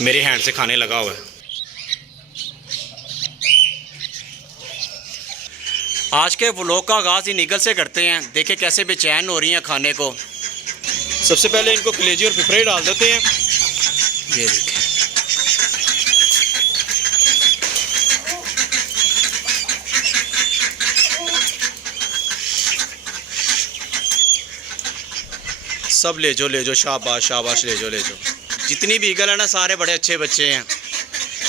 मेरे हैंड से खाने लगा हुआ है। आज के व्लॉग का आगाज़ इन ईगल से करते हैं। देखें कैसे बेचैन हो रही हैं खाने को। सबसे पहले इनको कलेजी और पिपरे डाल देते हैं। ये देखें, सब ले जो शाबाश शाबाश, ले जो। जितनी भी ईगल है ना, सारे बड़े अच्छे बच्चे हैं।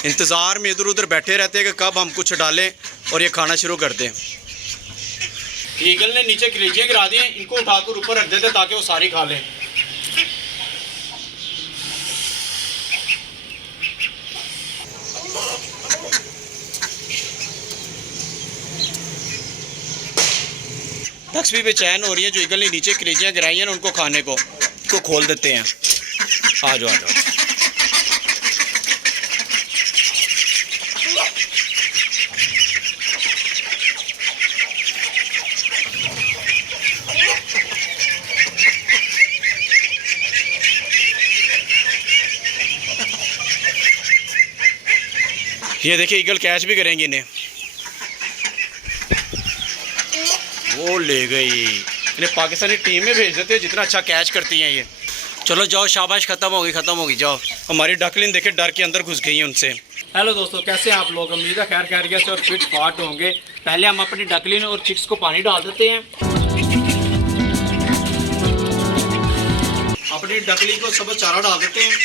इंतज़ार में इधर उधर बैठे रहते हैं कि कब हम कुछ डालें और ये खाना शुरू कर दें। ईगल ने नीचे कलेजियाँ गिरा दी हैं, इनको उठाकर ऊपर रख देते ताकि वो सारी खा लें। डक्स भी बेचैन हो रही है। जो ईगल ने नीचे कलेजियाँ गिराई हैं ना, उनको खाने को खोल देते हैं। आ जाओ। ये देखिए ईगल कैच भी करेंगे इन्हें। वो ले गई। इन्हें पाकिस्तानी टीम में भेज देते हैं, जितना अच्छा कैच करती हैं ये। चलो जाओ, शाबाश, ख़त्म होगी जाओ। हमारी डकलिन देखे डर के अंदर घुस गई है उनसे। हेलो दोस्तों, कैसे हैं आप लोग? उम्मीद है खैर खैरियत से और फिट फाट होंगे। पहले हम अपनी डकलिन और चिक्स को पानी डाल देते हैं। अपनी डकलिन को सब चारा डाल देते हैं।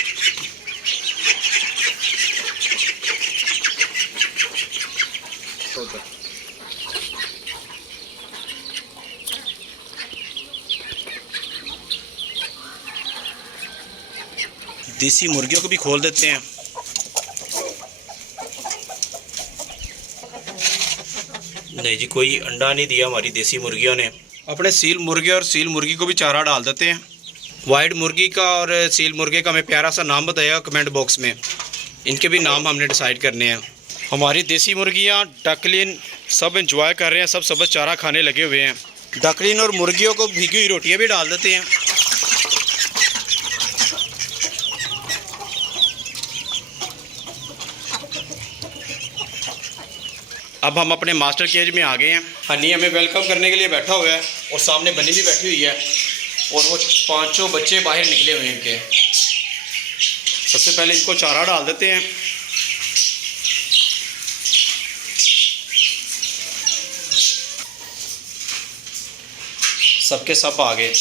देसी मुर्गियों को भी खोल देते हैं। नहीं जी, कोई अंडा नहीं दिया हमारी देसी मुर्गियों ने। अपने सील मुर्गे और सील मुर्गी को भी चारा डाल देते हैं। वाइट मुर्गी का और सील मुर्गे का हमें प्यारा सा नाम बताइएगा कमेंट बॉक्स में। इनके भी नाम हमने डिसाइड करने हैं। हमारी देसी मुर्गियाँ डकलिन सब एंजॉय कर रहे हैं, सब सब्ज़ चारा खाने लगे हुए हैं। डकलिन और मुर्गियों को भीगी हुई रोटियां भी डाल देते हैं। अब हम अपने मास्टर केज में आ गए हैं। हनी हमें वेलकम करने के लिए बैठा हुआ है और सामने बनी भी बैठी हुई है और वो पांचों बच्चे बाहर निकले हुए हैं इनके। सबसे पहले इनको चारा डाल देते हैं। सबके सब आ गए।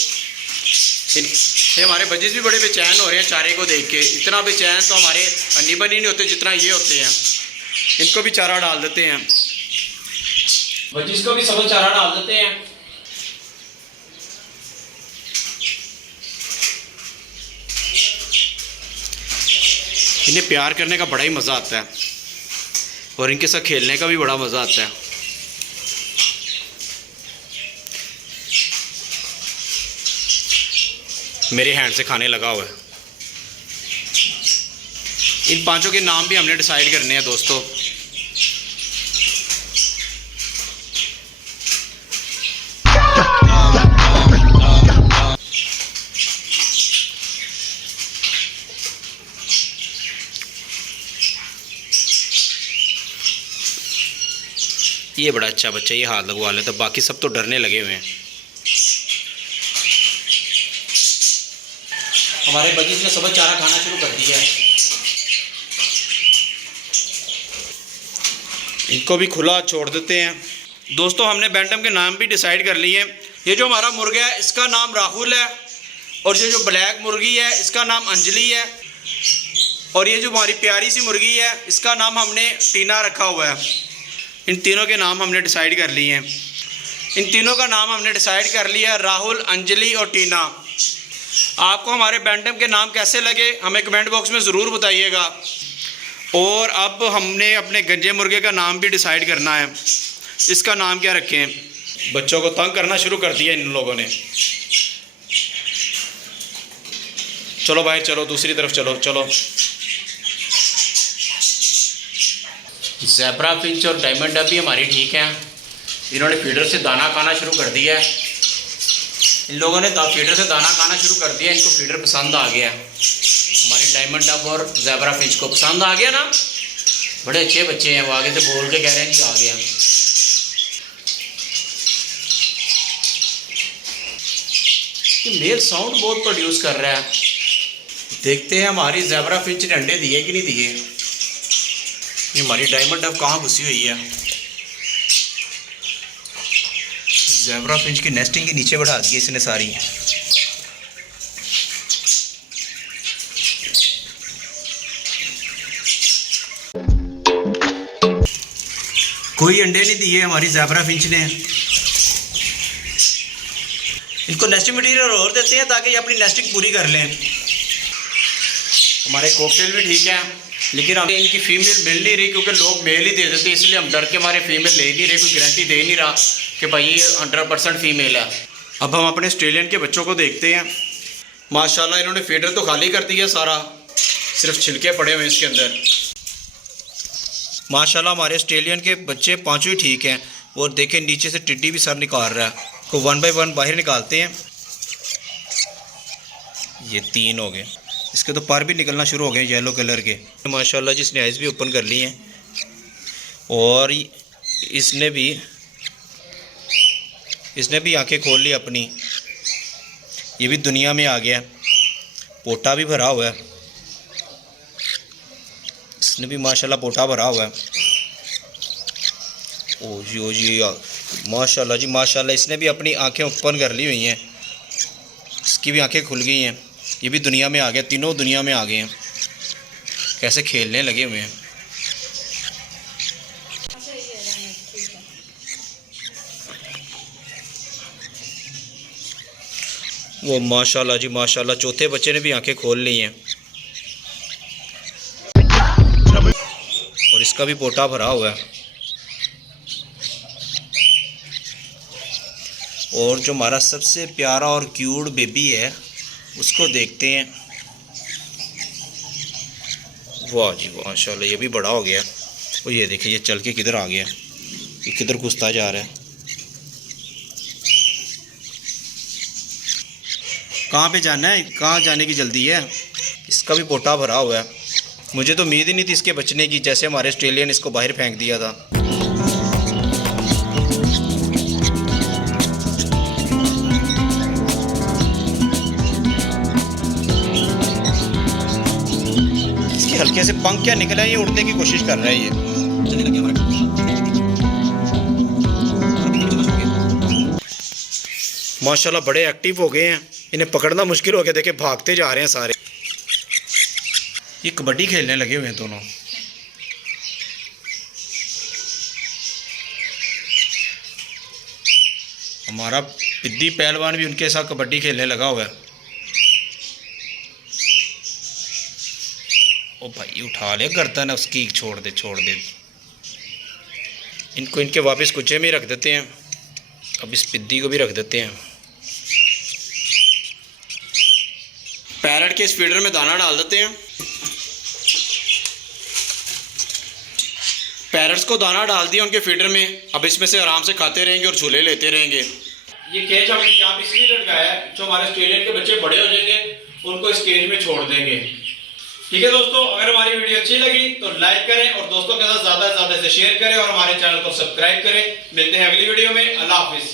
ये हमारे बच्चे भी बड़े बेचैन हो रहे हैं चारे को देख के। इतना बेचैन तो हमारे हनी बनी नहीं होते जितना ये होते हैं। इनको भी चारा डाल देते हैं। बच्चे को भी सब चारा डाल देते हैं। इन्हें प्यार करने का बड़ा ही मज़ा आता है और इनके साथ खेलने का भी बड़ा मज़ा आता है। मेरे हैंड से खाने लगा हुआ है। इन पांचों के नाम भी हमने डिसाइड करने हैं दोस्तों। ये बड़ा अच्छा बच्चा, ये हाथ लगवा लेता। बाकी सब तो डरने लगे हुए हैं। हमारे बगीचे ने सब चारा खाना शुरू कर दिया है। इनको भी खुला छोड़ देते हैं। दोस्तों हमने बैंटम के नाम भी डिसाइड कर लिए। ये जो हमारा मुर्गा है इसका नाम राहुल है और ये जो ब्लैक मुर्गी है इसका नाम अंजलि है और ये जो हमारी प्यारी सी मुर्गी है इसका नाम हमने टीना रखा हुआ है। इन तीनों के नाम हमने डिसाइड कर लिए हैं। इन तीनों का नाम हमने डिसाइड कर लिया, राहुल, अंजलि और टीना। आपको हमारे बैंटम के नाम कैसे लगे हमें कमेंट बॉक्स में ज़रूर बताइएगा। और अब हमने अपने गंजे मुर्गे का नाम भी डिसाइड करना है। इसका नाम क्या रखें? बच्चों को तंग करना शुरू कर दिया इन लोगों ने। चलो भाई चलो, दूसरी तरफ चलो। ज़ेब्रा फिंच और डायमंड डब भी हमारी ठीक है। इन्होंने फीडर से दाना खाना शुरू कर दिया है। इन लोगों ने फीडर से दाना खाना शुरू कर दिया। इनको फीडर पसंद आ गया है। हमारे डायमंड डब और ज़ेबरा फिंच को पसंद आ गया ना। बड़े अच्छे बच्चे हैं, वो आगे से बोल के कह रहे हैं कि आ गया। ये मेल साउंड बहुत प्रोड्यूस कर रहा है। देखते हैं हमारी ज़ेबरा फिंच ने अंडे दिए कि नहीं दिए। ये हमारी डायमंड डब कहाँ घुसी हुई है। ज़ेबरा फिंच की नेस्टिंग के नीचे बैठा दी इसने सारी। कोई अंडे नहीं दिए हमारी ज़ेबरा फिंच ने। इनको नेस्टिंग मटीरियल और देते हैं ताकि ये अपनी नेस्टिंग पूरी कर लें। हमारे कॉकटेल भी ठीक है, लेकिन हमें इनकी फ़ीमेल मिल नहीं रही क्योंकि लोग मेल ही दे देते हैं, इसलिए हम डर के हमारे फ़ीमेल ले नहीं रहे, कोई गारंटी दे नहीं रहा कि भाई ये 100% फ़ीमेल है। अब हम अपने ऑस्ट्रेलियन के बच्चों को देखते हैं। माशाल्लाह इन्होंने फीडर तो खाली कर दिया सारा, सिर्फ छिलके पड़े हुए हैं इसके अंदर। माशाल्लाह हमारे ऑस्ट्रेलियन के बच्चे पाँचों ही ठीक हैं। और देखें नीचे से टिड्डी भी सर निकाल रहा है, को 1 बाय 1 बाहर निकालते हैं। ये 3 हो गए, इसके तो पर भी निकलना शुरू हो गए येलो कलर के। माशाल्लाह जिसने आइज़ भी ओपन कर ली हैं और इसने भी आंखें खोल ली अपनी। ये भी दुनिया में आ गया, पोटा भी भरा हुआ है, इसने भी माशाल्लाह पोटा भरा हुआ है। ओ जी माशाल्लाह जी माशाल्लाह, इसने भी अपनी आंखें ओपन कर ली हुई हैं, इसकी भी आंखें खुल गई हैं। ये भी दुनिया में आ गया, तीनों दुनिया में आ गए हैं, कैसे खेलने लगे हुए हैं। वो माशाल्लाह जी माशाल्लाह, चौथे बच्चे ने भी आंखें खोल ली हैं और इसका भी पोटा भरा हुआ है। और जो हमारा सबसे प्यारा और क्यूट बेबी है उसको देखते हैं। वाह जी माशाल्लाह, ये भी बड़ा हो गया। और ये देखिए ये चल के किधर आ गया, ये किधर घुसता जा रहा है। कहाँ पे जाना है, कहाँ जाने की जल्दी है। इसका भी पोटा भरा हुआ है। मुझे तो उम्मीद ही नहीं थी इसके बचने की, जैसे हमारे ऑस्ट्रेलियन इसको बाहर फेंक दिया था। इसके हल्के से पंख क्या निकला है, ये उड़ने की कोशिश कर रहा है। ये चलने लग गया हमारा। माशाल्लाह बड़े एक्टिव हो गए हैं, इन्हें पकड़ना मुश्किल हो गया। देखे भागते जा रहे हैं सारे। ये कबड्डी खेलने लगे हुए हैं दोनों। हमारा पिद्दी पहलवान भी उनके साथ कबड्डी खेलने लगा हुआ है। ओ भाई उठा ले गर्दन है उसकी, छोड़ दे। इनको इनके वापस कुचे में रख देते हैं। अब इस पिद्दी को भी रख देते हैं। पैरट के इस फीडर में दाना डाल देते हैं। पैरट्स को दाना डाल दिया उनके फीडर में। अब इसमें से आराम से खाते रहेंगे और झूले लेते रहेंगे। ये केज हमने यहाँ पे इसलिए लटकाया है, जो हमारे ऑस्ट्रेलियन के बच्चे बड़े हो जाएंगे उनको इस केज में छोड़ देंगे। ठीक है दोस्तों, अगर हमारी वीडियो अच्छी लगी तो लाइक करें और दोस्तों के साथ ज़्यादा से ज़्यादा से शेयर करें और हमारे चैनल को सब्सक्राइब करें। मिलते हैं अगली वीडियो में। अल्लाह हाफिज़।